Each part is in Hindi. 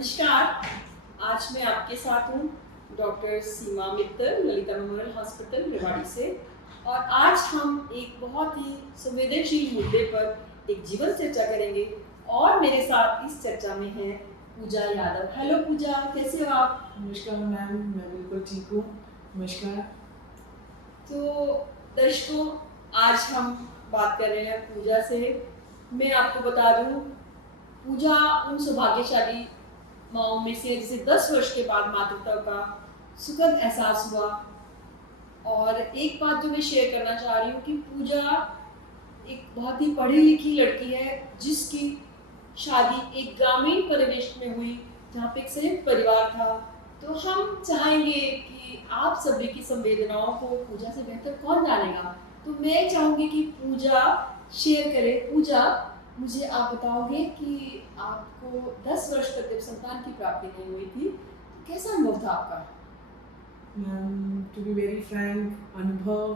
नमस्कार। आज मैं आपके साथ हूँ डॉक्टर सीमा मित्तल, ललिता मेमोरियल हॉस्पिटल रेवाड़ी से। और आज हम एक बहुत ही संवेदनशील मुद्दे पर एक जीवन चर्चा करेंगे। और मेरे साथ इस चर्चा में है पूजा यादव। हेलो पूजा, कैसे हो आप? नमस्कार मैम, मैं बिल्कुल ठीक हूँ। नमस्कार। तो दर्शकों, आज हम बात कर रहे हैं पूजा से। मैं आपको बता दूँ, पूजा उन सौभाग्यशाली माओ में से जिसे 10 वर्ष के बाद मातृत्व का सुखद एहसास हुआ। और एक बात जो मैं शेयर करना चाह रही हूँ कि पूजा एक बहुत ही पढ़ी लिखी लड़की है जिसकी शादी एक ग्रामीण परिवेश में हुई जहाँ पे एक संयुक्त परिवार था। तो हम चाहेंगे कि आप सभी की संवेदनाओं को पूजा से बेहतर कौन जानेगा। तो मैं चाहूँगी कि पूजा शेयर करे। पूजा, मुझे आप बताओगे कि आपको 10 वर्ष तक जब संतान की प्राप्ति नहीं हुई थी तो कैसा अनुभव था आपका? Ma'am, to be very frank, अनुभव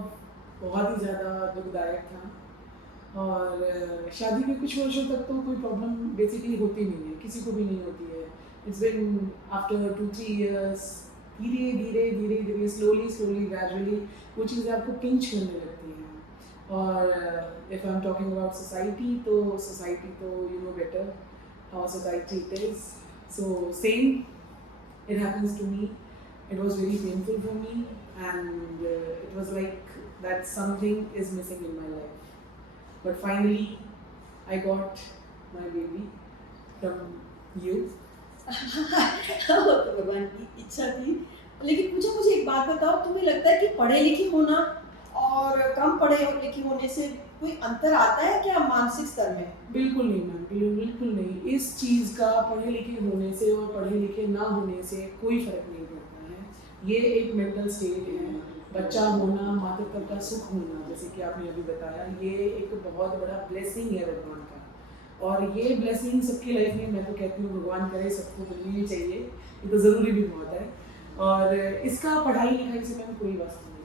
बहुत ही ज़्यादा दुखदायक था। और शादी के कुछ वर्षों तक तो कोई प्रॉब्लम बेसिकली होती नहीं है, किसी को भी नहीं होती है। इट्स बिन आफ्टर 2-3 ईयर्स, धीरे धीरे धीरे धीरे स्लोली ग्रेजुअली वो चीज़ें आपको पिंच करने लगती हैं। और if I am talking about society तो you know better how society it is. So same it happens to me. It was very painful for me, and it was like that something is missing in my life. But finally, I got my baby from you. वो तो भगवान की इच्छा थी। लेकिन पूजा, मुझे एक बात बताओ, तुम्हें लगता है कि पढ़े लिखे होना और कम पढ़े लिखे होने से कोई अंतर आता है क्या मानसिक स्तर में? बिल्कुल नहीं मैम, बिल्कुल नहीं। इस चीज़ का पढ़े लिखे होने से और पढ़े लिखे ना होने से कोई फ़र्क नहीं पड़ता है। ये एक मेंटल स्टेट है। बच्चा होना, मातृत्व का सुख होना, जैसे कि आपने अभी बताया, ये एक बहुत बड़ा ब्लेसिंग है भगवान का। और ये ब्लेसिंग सबकी लाइफ में, मैं तो कहती हूँ भगवान करे सबको मिलनी ही चाहिए। ये तो ज़रूरी भी बहुत है। और इसका पढ़ाई लिखाई से मैम कोई वास्ता नहीं है।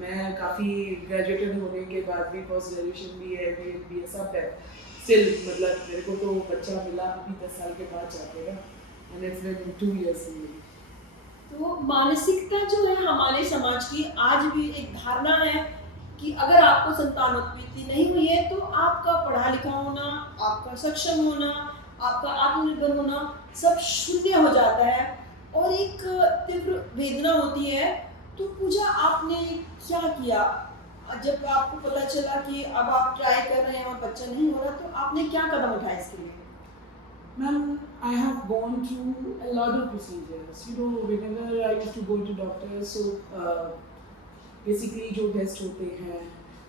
मैं काफ़ी ग्रेजुएटेड होने के बाद भी, पोस्ट ग्रेजुएशन भी है, बी ए सब है, स्टिल मतलब मेरे को तो बच्चा मिला अभी 10 साल के बाद जाके, एंड इट्स बिन 2 इयर्स। तो मानसिकता जो है हमारे समाज की, आज भी एक धारणा है कि अगर आपको संतानोत्पत्ति नहीं हुई है तो आपका पढ़ा लिखा होना, आपका सक्षम होना, आपका आत्मनिर्भर होना सब शून्य हो जाता है और एक तीव्र वेदना होती है। तो पूजा, आपने क्या किया जब आपको पता चला कि अब आप ट्राई कर रहे हैं और बच्चा नहीं हो रहा? तो आपने क्या कदम उठाए इसके लिए? Ma'am, I have gone through a lot of procedures. You know, whenever I used to go to doctors, so basically जो टेस्ट होते हैं,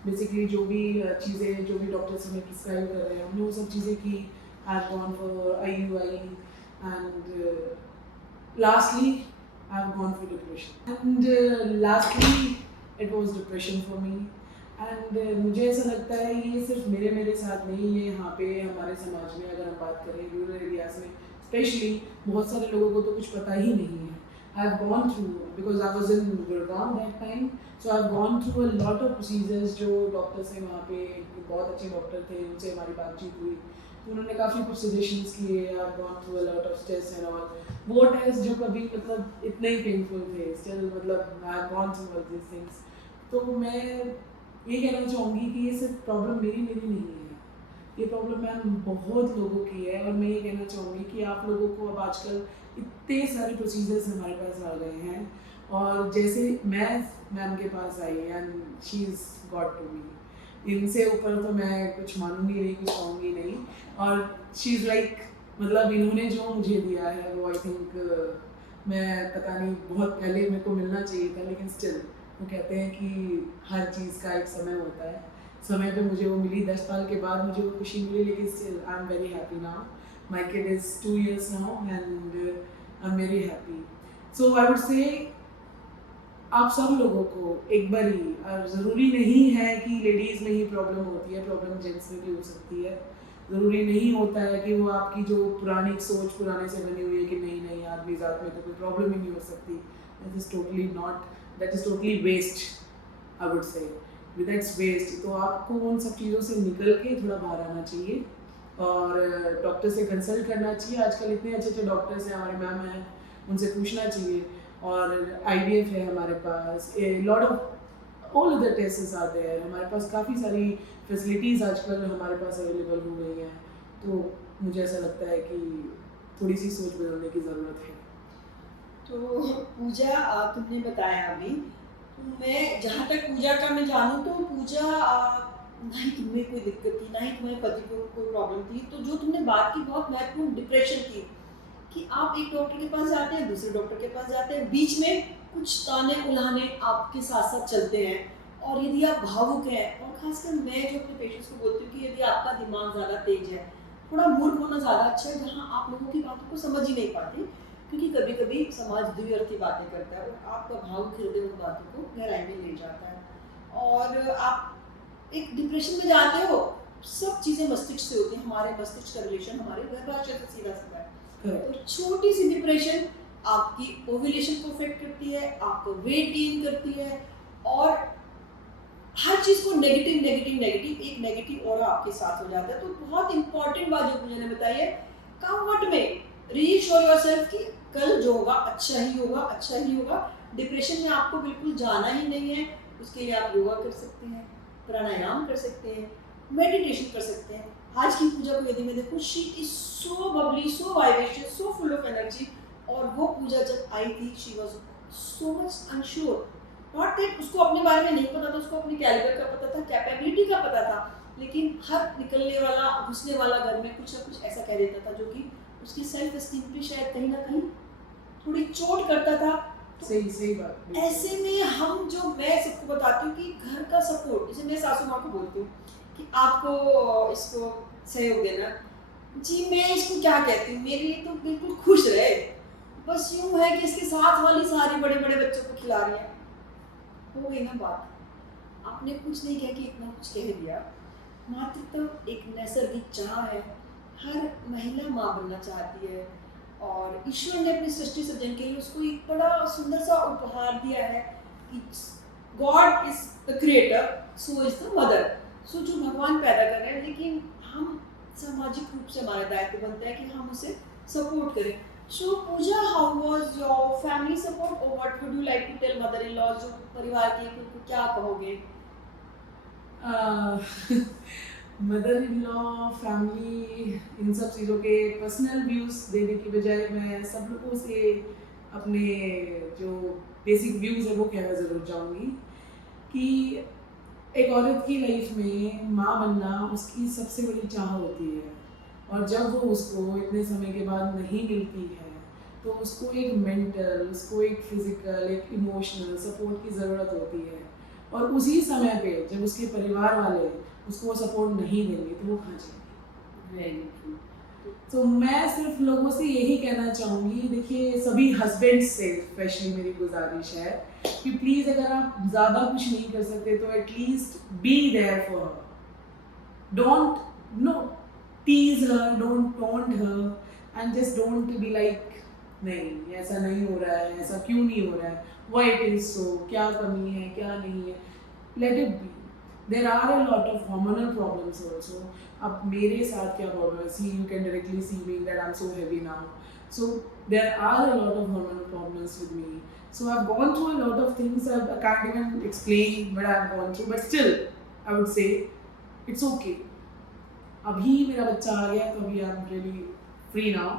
बेसिकली जो भी चीज़ें, जो भी डॉक्टर्स हमें प्रिस्क्राइब कर रहे हैं, हमने वो सब चीज़ें की। आई have gone for IUI, and lastly I have gone for depression, and lastly it was depression for me. And मुझे ऐसा लगता है ये सिर्फ मेरे साथ नहीं, ये यहाँ पे हमारे समाज में अगर हम बात करें रूरल एरियाज में स्पेशली, बहुत सारे लोगों को तो कुछ पता ही नहीं है। आई have gone through, because I was in Gurgaon that time, so I have gone through a lot of procedures. जो डॉक्टर्स हैं वहाँ पे, बहुत अच्छे डॉक्टर थे, उनसे हमारी बातचीत हुई तो उन्होंने काफ़ी कुछ सजेशंस किए। I have gone through a lot of test and all. वो टेस्ट जो कभी मतलब इतने ही पेनफुल थे, स्टिल मतलब I have gone through all this things. तो मैं ये कहना चाहूँगी कि ये सिर्फ प्रॉब्लम मेरी नहीं है, ये प्रॉब्लम मैम बहुत लोगों की है। और मैं ये कहना चाहूँगी कि आप लोगों को अब आजकल इतने सारे प्रोसीजर्स हमारे पास आ गए हैं, और जैसे मैं मैम के पास आई and she is god to me, इनसे ऊपर तो मैं कुछ मानूंगी नहीं, कुछ कहूँगी नहीं। और शी इज़ लाइक, मतलब इन्होंने जो मुझे दिया है वो आई थिंक मैं पता नहीं बहुत पहले मेरे को मिलना चाहिए था, लेकिन स्टिल वो कहते हैं कि हर चीज़ का एक समय होता है। समय पे मुझे वो मिली, 10 साल के बाद मुझे वो खुशी मिली, लेकिन still I am very happy now. My kid is 2 years now and I am very happy. So I would से आप सब लोगों को एक बार ही, और ज़रूरी नहीं है कि लेडीज़ में ही प्रॉब्लम होती है, प्रॉब्लम जेंट्स में भी हो सकती है। ज़रूरी नहीं होता है कि वो आपकी जो पुरानी सोच पुराने से बनी हुई है कि नहीं आदमी ज़ात में तो कोई प्रॉब्लम ही नहीं हो सकती, that is totally not, that is totally waste, I would say that's waste. तो आपको उन सब चीज़ों से निकल के थोड़ा बाहर आना चाहिए और डॉक्टर से कंसल्ट करना चाहिए। आजकल इतने अच्छे अच्छे डॉक्टर्स हैं, हमारे मैम हैं, उनसे पूछना चाहिए। और IVF है हमारे पास, lot of all other tests are there, हमारे पास काफ़ी सारी फैसिलिटीज़ आजकल हमारे पास अवेलेबल हो गई हैं। तो मुझे ऐसा लगता है कि थोड़ी सी सोच बदलने की ज़रूरत है। तो पूजा, तुमने बताया अभी, तो मैं जहाँ तक पूजा का मैं जानूँ तो पूजा, ना ही तुम्हें कोई दिक्कत थी, ना ही तुम्हारे पति को कोई प्रॉब्लम थी। तो जो तुमने बात की बहुत महत्वपूर्ण, डिप्रेशन की, कि आप एक डॉक्टर के पास जाते हैं, दूसरे डॉक्टर के पास जाते हैं, बीच में कुछ ताने उल्हाने आपके साथ साथ चलते हैं। और यदि आप भावुक हैं, और खासकर मैं जो अपने पेशेंट्स को बोलती हूँ कि यदि आपका दिमाग ज़्यादा तेज है, थोड़ा मूर्ख होना ज़्यादा अच्छा है, जहाँ आप लोगों की बातों को समझ ही नहीं पाते, क्योंकि कभी कभी समाज द्विअर्थी बातें करता है और आपका भावुक हृदय उन बातों को गहराई में ले जाता है और आप एक डिप्रेशन में जाते हो। सब चीज़ें मस्तिष्क से होती हैं, हमारे मस्तिष्क का रिलेशन हमारे गर्भाशय से सीधा सीधा है। Correct. तो छोटी सी डिप्रेशन आपकी ओव्यूलेशन को अफेक्ट करती है, आपको वेट गेन करती है, और हर चीज को नेगेटिव नेगेटिव नेगेटिव, एक नेगेटिव और आपके साथ हो जाता है। तो बहुत इंपॉर्टेंट बात जो पूजा ने बताई है, कंफर्ट में रीश्योर योरसेल्फ कि कल जो होगा अच्छा ही होगा, अच्छा ही होगा। डिप्रेशन में आपको बिल्कुल जाना ही नहीं है। उसके लिए आप योगा कर सकते हैं, प्राणायाम कर सकते हैं, मेडिटेशन कर सकते हैं। आज की पूजा को यदि मैं देखूँ, she is so bubbly, so वाइब्रेशियस, सो फुल ऑफ एनर्जी। और वो पूजा जब आई थी, she was so much unsure, not that उसको अपने बारे में नहीं पता था, उसको अपने कैलिबर का पता था, कैपेबिलिटी का पता था, लेकिन हर निकलने वाला, घुसने वाला घर में कुछ ना कुछ ऐसा कह देता था जो कि उसकी सेल्फ एस्टीम पे शायद कहीं ना कहीं थोड़ी चोट करता था। तो सही बात। ऐसे में हम, जो मैं सबको बताती हूँ कि घर का सपोर्ट, जैसे मैं सासू माँ को बोलती हूँ कि आपको इसको सहयोग देना, जी मैं इसको क्या कहती हूँ, मेरे लिए तो बिल्कुल खुश रहे, बस यूँ है कि इसके साथ वाली सारी बड़े बड़े बच्चों को खिला रही है। हो गई ना बात, आपने कुछ नहीं कह के इतना कुछ कह दिया। मातृत्व तो एक नैसर्गिक चाह है, हर महिला माँ बनना चाहती है, और ईश्वर ने अपनी सृष्टि सृजन के लिए उसको एक बड़ा सुंदर सा उपहार दिया है कि god is the creator, so is the mother. So जो भगवान पैदा कर रहे हैं, लेकिन हम सामाजिक रूप से हमारा दायित्व बनता है कि हम उसे सपोर्ट करें। So Pooja, how was your family support, और what would you like to tell mother in law, जो परिवार के उनको क्या कहोगे? मदर इन लॉ, फैमिली, इन सब चीज़ों के पर्सनल व्यूज़ देने की बजाय मैं सब लोगों से अपने जो बेसिक व्यूज़ है वो कहना ज़रूर चाहूँगी कि एक औरत की लाइफ में माँ बनना उसकी सबसे बड़ी चाह होती है, और जब वो उसको इतने समय के बाद नहीं मिलती है तो उसको एक मेंटल, उसको एक फिजिकल, एक इमोशनल सपोर्ट की ज़रूरत होती है। और उसी समय पे जब उसके परिवार वाले उसको वो सपोर्ट नहीं देंगे तो वो कहाँ जाएगी। Very true. तो मैं सिर्फ लोगों से यही कहना चाहूँगी, देखिए सभी हस्बैंड्स से स्पेशली मेरी गुजारिश है कि प्लीज़ अगर आप ज़्यादा कुछ नहीं कर सकते तो at least be there for her. Don't no tease her, don't taunt her, and just don't be like नहीं ऐसा नहीं हो रहा है, ऐसा क्यों नहीं हो रहा है, व्हाई इट इज सो, क्या कमी है क्या नहीं है, let it be. There are a lot of hormonal problems also. अब मेरे साथ क्या प्रॉब्लम है, see you can directly see me that I am so heavy now, so there are a lot of hormonal problems with me, so I've gone through a lot of things. I can't even explain what I've gone through, but still I would say it's okay. अभी मेरा बच्चा आ गया तो अभी I am really free now.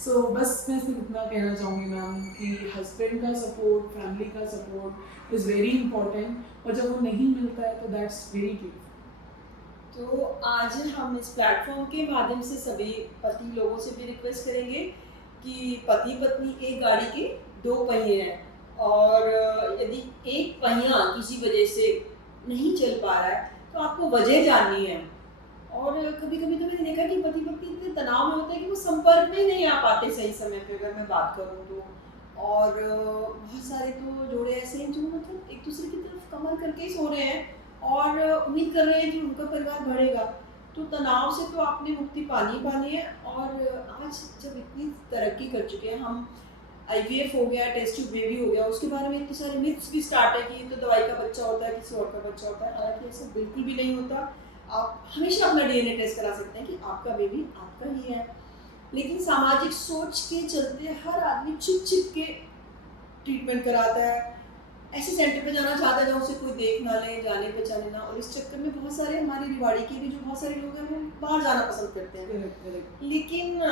So बस मैं सिर्फ इतना कहना चाहूँगी मैम कि हस्बैंड का सपोर्ट, फैमिली का सपोर्ट इज़ वेरी इंपॉर्टेंट, और जब वो नहीं मिलता है तो दैट्स वेरी ट्रू। तो आज हम इस प्लेटफॉर्म के माध्यम से सभी पति लोगों से भी रिक्वेस्ट करेंगे कि पति पत्नी एक गाड़ी के दो पहिए हैं, और यदि एक पहिया किसी वजह से नहीं चल पा रहा है तो आपको वजह जाननी है। और कभी कभी तो मैंने देखा कि पति पत्नी इतने तनाव में होते हैं कि वो संपर्क में ही नहीं आ पाते सही समय पे, अगर मैं बात करूँ तो। और बहुत सारे तो जोड़े ऐसे हैं जो मतलब एक दूसरे की तरफ कमर करके ही सो रहे हैं और उम्मीद कर रहे हैं कि उनका परिवार बढ़ेगा। तो तनाव से तो आपने मुक्ति पानी ही पानी है। और आज जब इतनी तरक्की कर चुके हैं हम, IVF हो गया, टेस्ट ट्यूब बेबी हो गया, उसके बारे में इतने सारे मिथ्स भी स्टार्ट है कि ये तो दवाई का बच्चा होता है, किसी और का बच्चा होता है। हालांकि ऐसा बिल्कुल भी नहीं होता। आप आप हमेशा अपना डीएनए टेस्ट करा सकते हैं कि आपका बेबी आपका ही है। लेकिन सामाजिक सोच के चलते हर आदमी छिप छिप के ट्रीटमेंट कराता है, ऐसे सेंटर पे जाना चाहता है जहाँ उसे कोई देख ना ले, जाने पहचाने ना, और इस चक्कर में बहुत सारे हमारे रिवाड़ी के भी जो बहुत सारे लोग हैं वो बाहर जाना पसंद करते हैं। Correct correct. लेकिन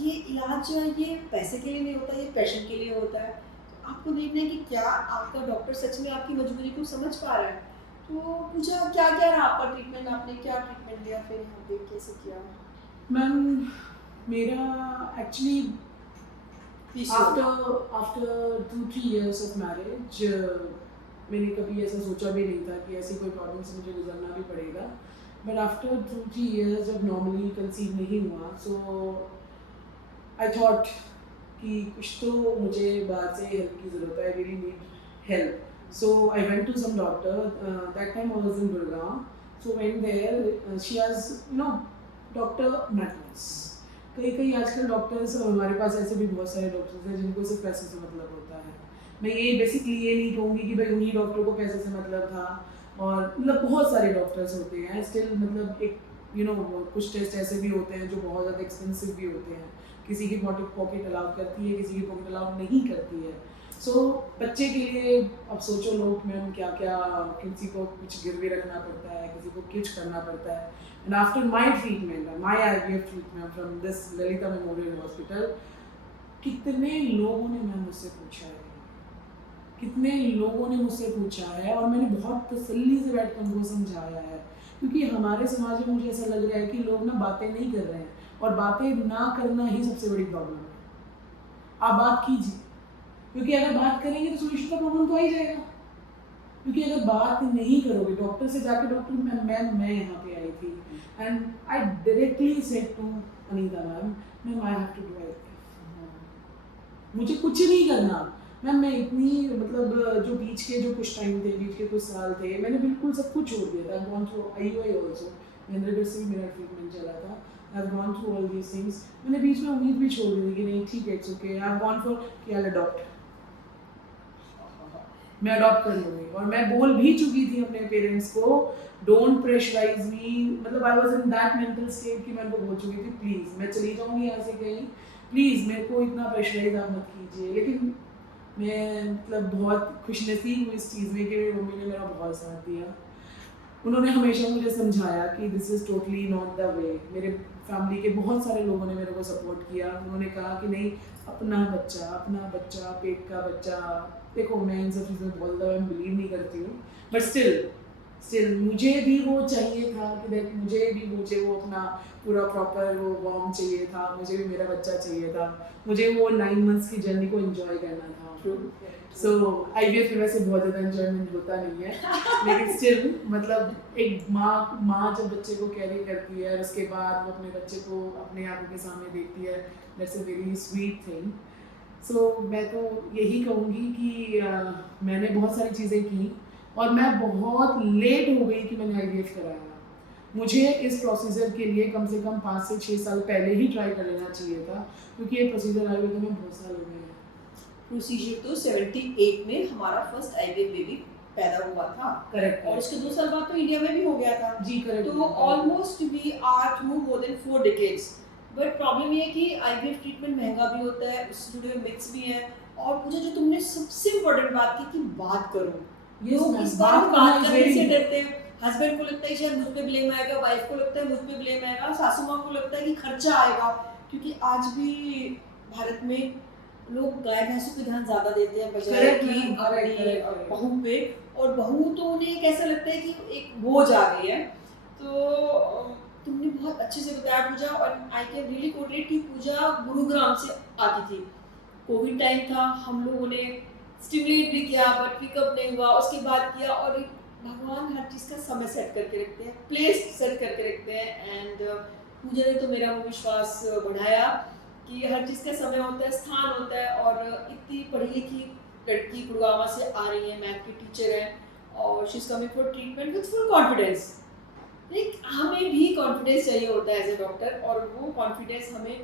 ये इलाज जो है ये पैसे के लिए नहीं होता, ये पैशन के लिए होता है। तो आपको देखना है कि क्या आपका डॉक्टर सच में आपकी मजबूरी को समझ पा रहा है। तो पूछा क्या क्या रहा आपका ट्रीटमेंट, आपने क्या ट्रीटमेंट लिया, फिर यहाँ पे कैसे किया? मैम मेरा एक्चुअली Please आफ्टर बोलो। आफ्टर 2-3 years ऑफ मैरिज मैंने कभी ऐसा सोचा भी नहीं था कि ऐसी कोई प्रॉब्लम से मुझे गुजरना भी पड़ेगा। बट आफ्टर 2-3 years जब नॉर्मली कंसीव नहीं हुआ, सो आई थॉट कि कुछ तो मुझे बाहर से हेल्प की ज़रूरत है, I really need help. So I went to some doctor, that time I was in Gurgaon. So went there, she has doctor matters. कई कई आजकल डॉक्टर्स, हमारे पास ऐसे भी बहुत सारे डॉक्टर्स हैं जिनको सिर्फ पैसे से मतलब होता है। मैं ये बेसिकली ये नहीं कहूँगी कि भाई उन्हीं डॉक्टर को पैसे से मतलब था, और मतलब बहुत सारे डॉक्टर्स होते हैं स्टिल, मतलब एक कुछ टेस्ट ऐसे भी होते हैं जो बहुत ज़्यादा एक्सपेंसिव भी होते हैं। किसी की पॉकेट अलाउ करती है, किसी की पॉकेट अलाउ नहीं करती है। सो बच्चे के लिए अब सोचो लोग मैम क्या क्या, किसी को कुछ गिरवी रखना पड़ता है, किसी को कुछ करना पड़ता है। And after my treatment, my IVF treatment from this Lalita memorial hospital, कितने लोगों ने मैम मुझसे पूछा है, कितने लोगों ने मुझसे पूछा है, और मैंने बहुत तसल्ली से बैठ कर उनको समझाया है। क्योंकि हमारे समाज में मुझे ऐसा लग रहा है कि लोग ना बातें नहीं कर रहे हैं, और बातें ना करना ही सबसे बड़ी प्रॉब्लम है। आप बात कीजिए, क्योंकि अगर बात करेंगे तो सोल्यूशन का प्रॉब्लम तो आ ही जाएगा। क्योंकि अगर बात नहीं करोगे, डॉक्टर से जाके डॉक्टर मैं यहाँ पे आई थी and I directly said to Anita ma'am I have to do it, मुझे कुछ नहीं करना मैम। मैं इतनी मतलब जो बीच के जो कुछ टाइम थे, बीच के कुछ साल थे, मैंने बिल्कुल सब कुछ छोड़ दिया था। Gone through IUI also, Mahendragarh से भी मेरा ट्रीटमेंट चला था। आई have gone through all these things. मैंने बीच में उम्मीद भी छोड़ दी थी कि नहीं ठीक है, it's okay, I have gone for कि आई अडॉप्ट, मैं अडॉप्ट कर लूँगी। और मैं बोल भी चुकी थी अपने पेरेंट्स को, डोंट प्रेशराइज मी। मतलब आई was in that mental state कि मैं उनको बोल चुकी थी प्लीज़ मैं चली जाऊँगी यहाँ से कहीं, प्लीज़ मेरे को इतना प्रेशराइज आप मत कीजिए। लेकिन मैं मतलब बहुत खुशनसीब हूँ इस चीज़ में कि मेरी मम्मी ने मेरा बहुत साथ दिया। उन्होंने हमेशा मुझे समझाया कि this is totally not the way. मेरे फैमिली के बहुत सारे लोगों ने मेरे को सपोर्ट किया। उन्होंने कहा कि नहीं, अपना बच्चा, पेट का बच्चा। देखो मैं इन सब चीज़ों में बहुत ज़्यादा बिलीव नहीं करती हूँ, बट स्टिल मुझे भी वो चाहिए था कि देख मुझे वो अपना पूरा प्रॉपर वो वार्म चाहिए था, मुझे भी मेरा बच्चा चाहिए था, मुझे वो 9 months की जर्नी को एंजॉय करना था। सो IVF में वैसे बहुत ज़्यादा एंजॉयमेंट होता नहीं है, लेकिन स्टिल मतलब एक माँ जब बच्चे को कैरी करती है और उसके बाद वो अपने बच्चे को अपने आंखों के सामने देखती है, that's a very sweet thing. So मैं तो यही कहूँगी कि मैंने बहुत सारी चीज़ें की और मैं बहुत लेट हो गई कि मैंने IVF कराया। मुझे इस प्रोसीजर के लिए कम से कम 5 से 6 साल पहले ही ट्राई कर लेना चाहिए था, क्योंकि ये प्रोसीजर आए हुए तो मैं बहुत साल हो गए हैं। प्रोसीजर तो 78 में हमारा फर्स्ट IVF बेबी पैदा हुआ था, करेक्ट, और उसके 2 साल बाद तो इंडिया में भी हो गया था जी करेक्ट। तो almost we are through more than 4 decades। But problem ये है कि IVF ट्रीटमेंट महंगा भी होता है, उससे जुड़े हुए मिथ्स भी हैं। और मुझे जो तुमने सबसे इम्पोर्टेंट बात की कि बात करो, लोग इस बारे में बात करने से डरते हैं। हस्बैंड को लगता है शायद मुझ पे ब्लेम आएगा, वाइफ को लगता है मुझ पे ब्लेम आएगा, सासू माँ को लगता है कि खर्चा आएगा। क्योंकि आज भी भारत में लोग गाय भैंसों पे ध्यान ज्यादा देते हैं बजाय कि अपनी बहू पे, और बहू तो उन्हें एक ऐसा लगता है कि एक बोझ आ गई है। तो तुमने बहुत अच्छे से बताया पूजा, और आई कैन रियली कोरिलेट कि पूजा गुरुग्राम से आती थी। कोविड टाइम था, हम लोगों ने स्टिमुलेट भी किया बट पिकअप नहीं हुआ, उसके बाद किया। और भगवान हर चीज़ का समय सेट करके रखते हैं, प्लेस सेट करके रखते हैं। एंड पूजा ने तो मेरा वो विश्वास बढ़ाया कि हर चीज़ का समय होता है, स्थान होता है। और इतनी पढ़ी लिखी लड़की गुड़गांव से आ रही है, मैथ की टीचर है, और she is coming for treatment with full confidence. Like हमें भी कॉन्फिडेंस चाहिए होता है एज ए डॉक्टर, और वो कॉन्फिडेंस हमें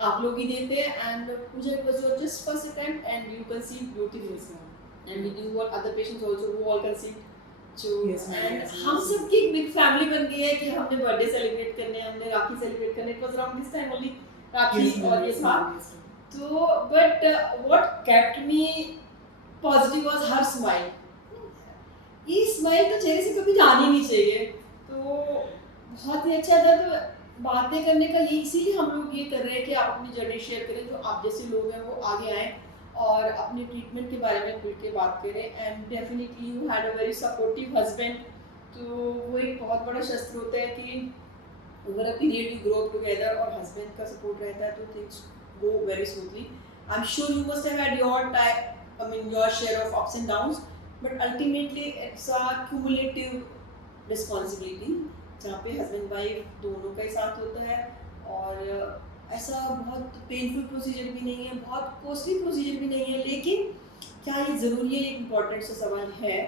आप लोग ही देते हैं। And Pooja, it was your just first attempt and you conceived beautifully, and with you और other patients also, who all conceived जो Yes, ma'am, एंड yes, हम yes. सबकी एक बिग फैमिली बन गई है कि हमने बर्थडे सेलिब्रेट करने, हमने राखी सेलिब्रेट करने, it was around this time only rakhi Yes, ma'am, और ये yes, था। ma'am, yes, ma'am. तो but what kept me positive was her smile. ये स्माइल तो चेहरे से कभी जानी नहीं चाहिए, तो बहुत ही अच्छा था। तो बातें करने का ये इसीलिए हम लोग ये कर रहे हैं कि आप अपनी जर्नी शेयर करें, जो आप जैसे लोग हैं वो आगे आएँ और अपने ट्रीटमेंट के बारे में खुल के बात करें। And definitely you had a very supportive husband, तो वो एक बहुत बड़ा शस्त्र होता है कि over a period you grow together और हस्बैंड का सपोर्ट रहता है तो things go very smoothly. I am sure you must have had your time, I mean your share of ups and downs, but ultimately it's a cumulative responsibility जहाँ पे हस्बैंड वाइफ दोनों का ही साथ होता है। और ऐसा बहुत पेनफुल प्रोसीजर भी नहीं है, बहुत कॉस्टली प्रोसीजर भी नहीं है, लेकिन क्या ये ज़रूरी है, एक इम्पॉर्टेंट सा सवाल है।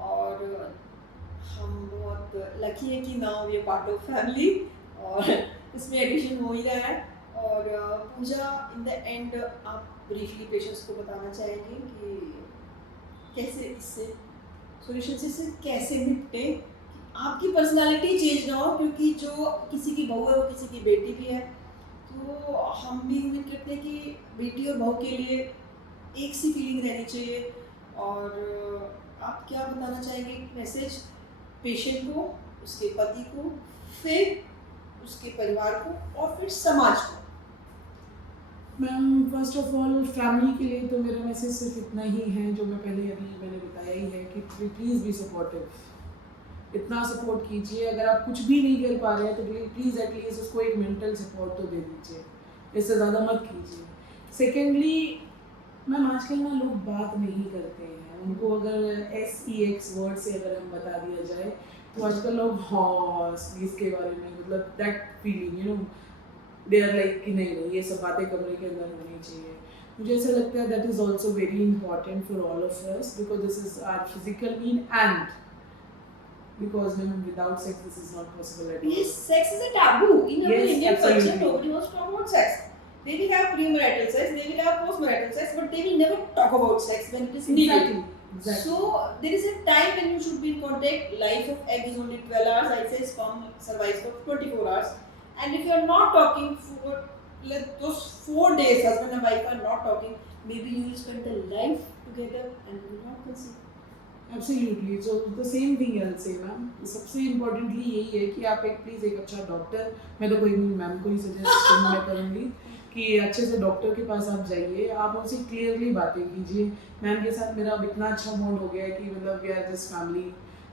और हम बहुत लकी है कि now we are part of family और इसमें एडिशन हो ही रहा है। और पूजा, इन द एंड आप ब्रीफली पेशेंट्स को बताना चाहेंगे कि कैसे इससे सॉल्यूशन से इससे कैसे निपटे, आपकी पर्सनालिटी चेंज ना हो, क्योंकि जो किसी की बहू है वो किसी की बेटी भी है। तो हम भी उम्मीद करते हैं कि बेटी और बहू के लिए एक सी फीलिंग रहनी चाहिए। और आप क्या बताना चाहेंगे मैसेज पेशेंट को, उसके पति को, फिर उसके परिवार को और फिर समाज को? Ma'am first of all family के लिए तो मेरा मैसेज सिर्फ इतना ही है जो मैं पहले अभी मैंने बताया ही है कि प्लीज़ बी सपोर्टिव। इतना सपोर्ट कीजिए, अगर आप कुछ भी नहीं कर पा रहे हैं तो प्लीज़ एटलीस्ट उसको एक मेंटल सपोर्ट तो दे दीजिए, इससे ज़्यादा मत कीजिए। सेकेंडली मैम आजकल ना लोग बात नहीं करते हैं, उनको अगर SEX वर्ड से अगर हम बता दिया जाए तो आजकल लोग हाँ इसके बारे में मतलब that feeling you know they are like कि नहीं ये सब बातें कमरे के अंदर होनी चाहिए। मुझे ऐसा लगता है that is also very important for all of us because this is our physical need and because without sex this is not possible at all. Yes, sex is a taboo in our Yes, Indian absolutely. culture. Nobody wants to talk about sex. They will have premarital sex, they will have postmarital sex, but they will never talk about sex when it is needed. Exactly. So there is a time when you should be in contact. Life of egg is only 12 hours. I say sperm survives for 24 hours. And if you are not talking for like those 4 days, husband and wife are not talking, maybe you will spend the life together and you will not conceive. Absolutely. So the same thing I'll say ma'am, सबसे इम्पोर्टेंटली यही है कि आप एक प्लीज़ एक अच्छा डॉक्टर, मैं तो कोई मैम को ही सजेस्ट मैं करूँगी कि अच्छे से डॉक्टर के पास आप जाइए, आप उनसे क्लियरली बातें कीजिए। मैम के साथ मेरा अब इतना अच्छा बॉन्ड हो गया है कि मतलब we are just family.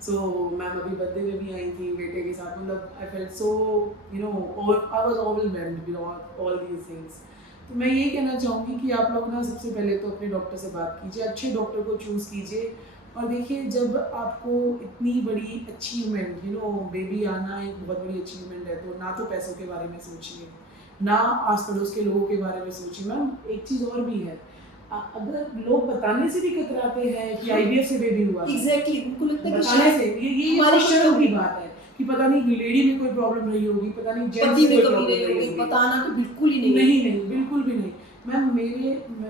So ma'am अभी बर्थडे में भी आई थी बेटे के साथ, मतलब I felt so you know I was overwhelmed with all these things. तो मैं यही कहना चाहूँगी कि आप लोग ना सबसे पहले तो अपने डॉक्टर से बात कीजिए, अच्छे डॉक्टर को चूज़ कीजिए। और देखिए जब आपको इतनी बड़ी अचीवमेंट यू नो बेबी आना एक बहुत बड़ी अचीवमेंट है, तो ना तो पैसों के बारे में सोचिए, ना आस पड़ोस के लोगों के बारे में सोचिए। मैम एक चीज़ और भी है, अगर लोग बताने से भी कतराते हैं कि IVF से बेबी हुआ, एग्जैक्टली उनको लगता है कि बताने से ये हमारी शर्म की बात है कि पता नहीं लेडी में कोई प्रॉब्लम रही होगी, पता नहीं जेंट्स पति में में कोई कमी प्रॉब्लम रही रही होगी, होगी। बताना तो बिल्कुल ही नहीं। नहीं बिल्कुल भी नहीं। मैम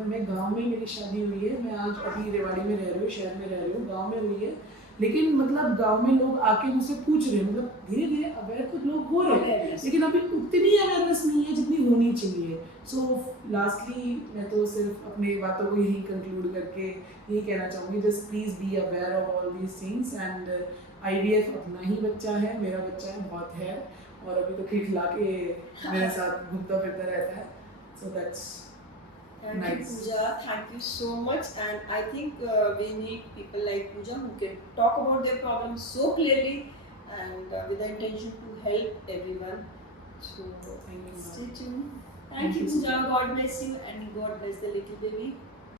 मैं गांव में मेरी शादी हुई है, मैं आज अभी रेवाड़ी में रह रही हूँ, शहर में रह रही हूँ, गांव में हुई है, लेकिन मतलब गांव में लोग आके मुझसे पूछ रहे हैं, मतलब धीरे धीरे अवेयर तो लोग हो रहे हैं, लेकिन अभी उतनी अवेयरनेस नहीं है जितनी होनी चाहिए। सो लास्टली मैं तो सिर्फ अपने बातों को यही कंक्लूड करके यही कहना चाहूँगी, just please be aware of all these things. And IVF अपना ही बच्चा है, मेरा बच्चा है, बहुत है, और अभी तो खिला के मेरे साथ घूमता फिरता रहता है। So that's Thank you, Pooja. Thank you so much. And I think we need people like Pooja who can talk about their problems so clearly and with the intention to help everyone. So Thank you, stay ma'am. tuned. Thank Thank you, you so Pooja. God bless you and God bless the little baby.